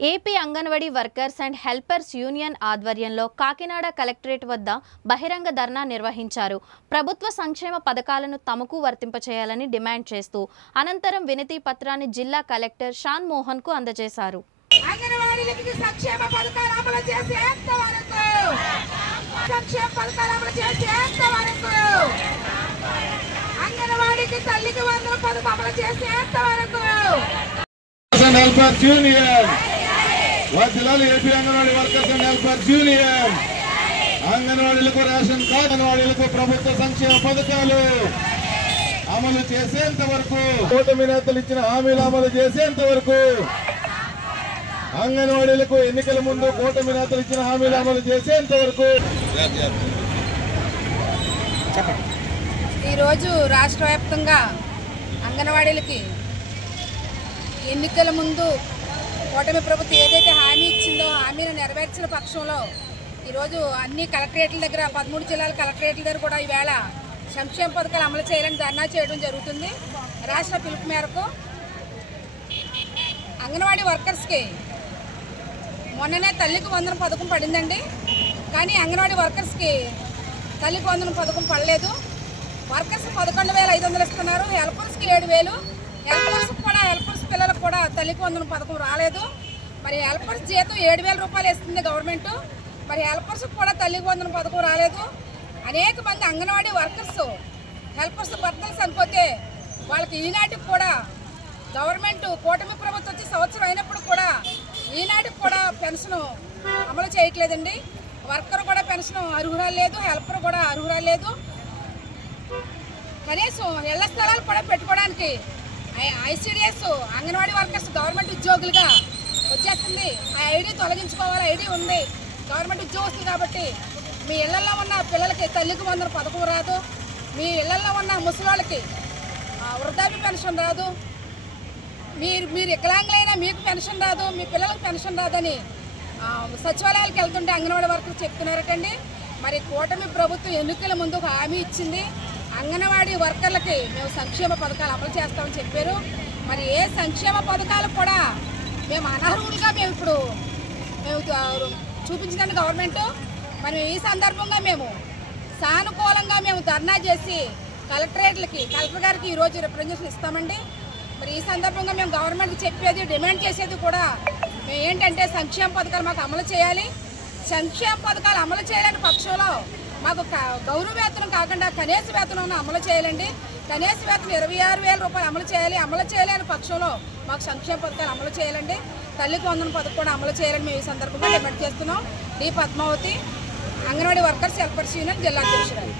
AP anganwadi workers and helpers union ఆధ్వర్యంలో Kakinada collectorate వద్ద బహిరంగ ధర్నా నిర్వహించారు. ప్రభుత్వ సంక్షేమ పథకాలను తమకు వర్తింపచేయాలని డిమాండ్ చేస్తూ అనంతరం వినతి పత్రాన్ని జిల్లా కలెక్టర్ షాన్ మోహన్ కు అందజేశారు. వర్ధిల్లాలి AP anganwadi workers and helpers union. అంగన్వాడీలకు రేషన్ కార్డు, అంగన్వాడీలకు ప్రభుత్వ సంక్షేమ పథకాలు అమలు చేసేంత వరకు, కూటమి నేతలు ఇచ్చిన హామీలు అమలు చేసేంత వరకు, అంగన్వాడీలకు ఎన్నికల ముందు కూటమి నేతలు ఇచ్చిన హామీలు అమలు చేసేంత వరకు. ఈరోజు రాష్ట్ర వ్యాప్తంగా అంగన్వాడీలకి ఎన్నికల ముందు కూటమి ప్రభుత్వం ఏదైతే హామీ ఇచ్చిందో హామీని నెరవేర్చిన పక్షంలో ఈరోజు అన్ని కలెక్టరేట్ల దగ్గర 13 జిల్లాల కలెక్టరేట్ల దగ్గర కూడా ఈవేళ సంక్షేమ పథకాలు అమలు చేయాలని ధర్నా చేయడం జరుగుతుంది. రాష్ట్ర పిలుపు మేరకు అంగన్వాడీ వర్కర్స్కి మొన్ననే తల్లికి వందనం పథకం పడిందండి. కానీ అంగన్వాడీ వర్కర్స్కి తల్లికి వందనం పథకం పడలేదు. వర్కర్స్ 11,500 ఇస్తున్నారు, హెల్పర్స్కి 7,000. హెల్పర్స్ పిల్లలకు కూడా తల్లికి వందనం పథకం రాలేదు. మరి హెల్పర్స్ జీతం 7,000 రూపాయలు ఇస్తుంది గవర్నమెంట్. మరి హెల్పర్స్ కూడా తల్లికి వందనం పథకం రాలేదు. అనేక మంది అంగన్వాడీ హెల్పర్స్ భర్తలు చనిపోతే వాళ్ళకి ఈనాటికి కూడా గవర్నమెంట్ కూటమి ప్రభుత్వం వచ్చి సంవత్సరం అయినప్పుడు కూడా ఈనాటికి కూడా పెన్షన్ అమలు చేయట్లేదండి. వర్కర్ కూడా పెన్షన్ అర్హురాలు లేదు, హెల్పర్ కూడా అర్హురాలు లేదు. కనీసం ఇళ్ల స్థలాలు కూడా పెట్టుకోవడానికి ఐసీడీఎస్ అంగన్వాడీ వర్కర్స్ గవర్నమెంట్ ఉద్యోగులుగా వచ్చేస్తుంది. ఆ ఐడి తొలగించుకోవాలి. ఐడి ఉంది, గవర్నమెంట్ ఉద్యోగస్తులు కాబట్టి. మీ ఇళ్లలో ఉన్న పిల్లలకి తల్లికి వందన పథకం రాదు, మీ ఇళ్లలో ఉన్న ముసలిళ్ళకి వృద్ధాప్య పెన్షన్ రాదు, మీరు వికలాంగులైనా మీకు పెన్షన్ రాదు, మీ పిల్లలకు పెన్షన్ రాదని సచివాలయాలకు వెళ్తుంటే అంగన్వాడీ వర్కర్లు చెప్తున్నారటండి. మరి కూటమి ప్రభుత్వం ఎన్నికల ముందు ఒక హామీ ఇచ్చింది, అంగన్వాడీ వర్కర్లకి మేము సంక్షేమ పథకాలు అమలు చేస్తామని చెప్పారు. మరి ఏ సంక్షేమ పథకాలు కూడా మేము అనర్హులుగా మేము చూపించిందండి గవర్నమెంట్. మరి ఈ సందర్భంగా మేము సానుకూలంగా ధర్నా చేసి కలెక్టర్ గారికి ఈరోజు రిప్రజెంటేషన్ ఇస్తామండి. మరి ఈ సందర్భంగా మేము గవర్నమెంట్కి చెప్పేది, డిమాండ్ చేసేది కూడా మేము ఏంటంటే సంక్షేమ పథకాలు మాకు అమలు చేయాలి. సంక్షేమ పథకాలు అమలు చేయలేని పక్షంలో మాకు గౌరవ వేతనం కాకుండా కనీస వేతనం అమలు చేయాలండి. కనీస వేతనం 26,000 రూపాయలు అమలు చేయాలి. అమలు చేయలేని పక్షంలో మాకు సంక్షేమ పథకాలు అమలు చేయాలండి. తల్లికి వందన పథకం కూడా అమలు చేయాలని మేము ఈ సందర్భంగా డిమాండ్ చేస్తున్నాం. D Padmavathi, anganwadi workers helpers union జిల్లా అధ్యక్షురాలు.